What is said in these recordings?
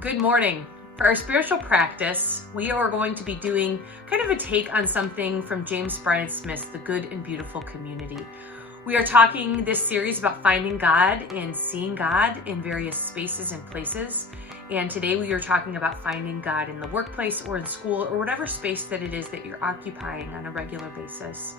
Good morning. For our spiritual practice, we are going to be doing kind of a take on something from James Bryant Smith's The Good and Beautiful Community. We are talking this series about finding God and seeing God in various spaces and places. And today we are talking about finding God in the workplace or in school or whatever space that it is that you're occupying on a regular basis.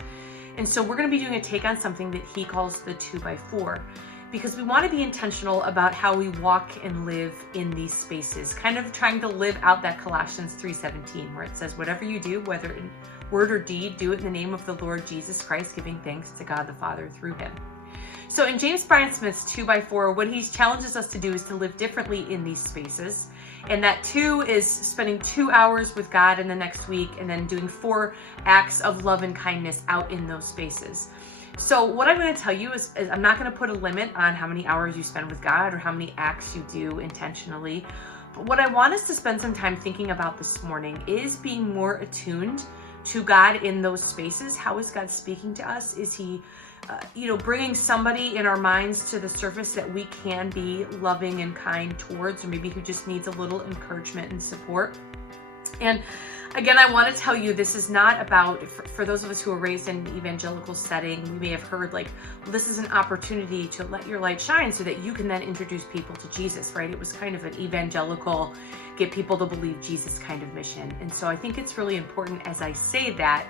And so we're going to be doing a take on something that he calls the 2x4. Because we want to be intentional about how we walk and live in these spaces, kind of trying to live out that Colossians 3:17, where it says, whatever you do, whether in word or deed, do it in the name of the Lord Jesus Christ, giving thanks to God the Father through him. So in James Bryant Smith's 2x4, what he challenges us to do is to live differently in these spaces. And that 2 is spending 2 hours with God in the next week and then doing 4 acts of love and kindness out in those spaces. So what I'm going to tell you is I'm not going to put a limit on how many hours you spend with God or how many acts you do intentionally. But what I want us to spend some time thinking about this morning is being more attuned to God in those spaces. How is God speaking to us? Is he, bringing somebody in our minds to the surface that we can be loving and kind towards, or maybe who just needs a little encouragement and support? And again, I want to tell you, this is not about, for those of us who are raised in an evangelical setting, we may have heard this is an opportunity to let your light shine so that you can then introduce people to Jesus, right? It was kind of an evangelical, get people to believe Jesus kind of mission. And so I think it's really important as I say that,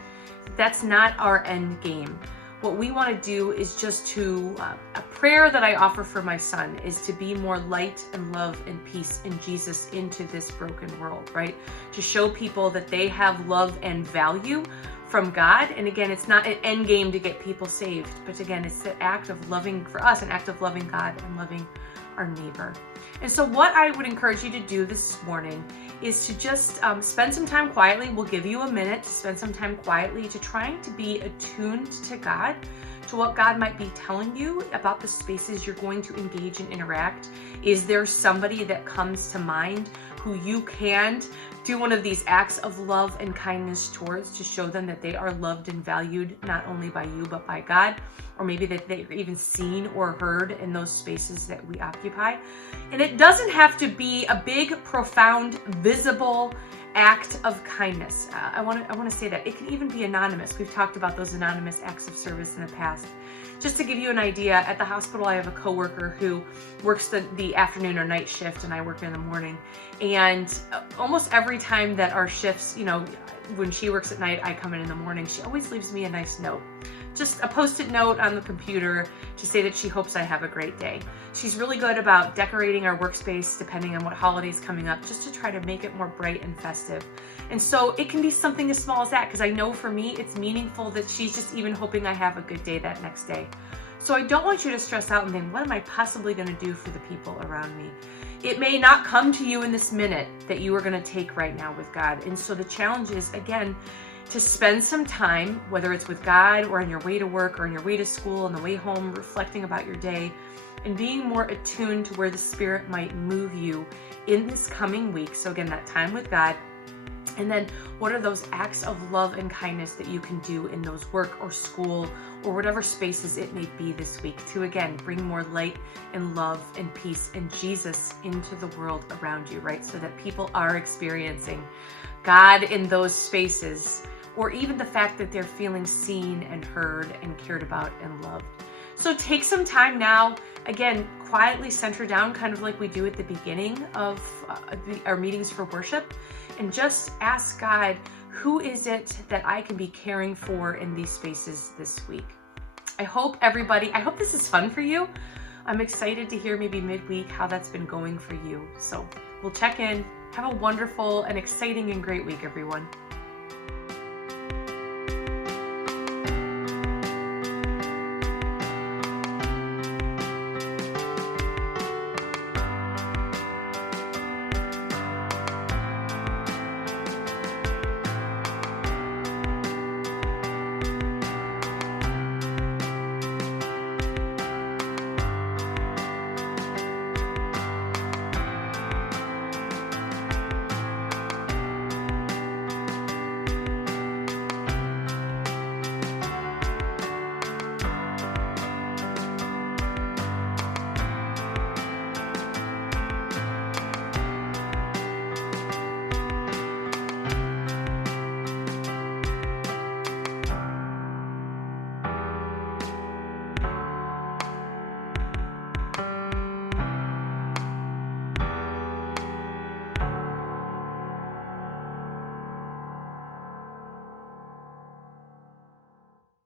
that's not our end game. What we want to do is just a prayer that I offer for my son is to be more light and love and peace in Jesus into this broken world, right? To show people that they have love and value from God. And again, it's not an end game to get people saved, but again, it's the act of loving for us, an act of loving God and loving our neighbor. And so what I would encourage you to do this morning is to just spend some time quietly. We'll give you a minute to spend some time quietly to trying to be attuned to God, to what God might be telling you about the spaces you're going to engage and interact. Is there somebody that comes to mind who you can do one of these acts of love and kindness towards to show them that they are loved and valued, not only by you, but by God? Or maybe that they're even seen or heard in those spaces that we occupy. And it doesn't have to be a big, profound, visible act of kindness. I want to say that. It can even be anonymous. We've talked about those anonymous acts of service in the past. Just to give you an idea, at the hospital I have a coworker who works the afternoon or night shift, and I work in the morning. And almost every time that our shifts, when she works at night, I come in the morning, she always leaves me a nice note. Just a post-it note on the computer to say that she hopes I have a great day. She's really good about decorating our workspace depending on what holiday's coming up, just to try to make it more bright and festive. And so it can be something as small as that, because I know for me it's meaningful that she's just even hoping I have a good day that next day. So I don't want you to stress out and think, what am I possibly going to do for the people around me? It may not come to you in this minute that you are going to take right now with God. And so the challenge is, again, to spend some time, whether it's with God or on your way to work or on your way to school, on the way home, reflecting about your day and being more attuned to where the Spirit might move you in this coming week. So again, that time with God. And then what are those acts of love and kindness that you can do in those work or school or whatever spaces it may be this week to, again, bring more light and love and peace and Jesus into the world around you, right? So that people are experiencing God in those spaces, or even the fact that they're feeling seen and heard and cared about and loved. So take some time now, again, quietly center down, kind of like we do at the beginning of our meetings for worship, and just ask God, who is it that I can be caring for in these spaces this week? I hope this is fun for you. I'm excited to hear maybe midweek how that's been going for you. So we'll check in. Have a wonderful and exciting and great week, everyone.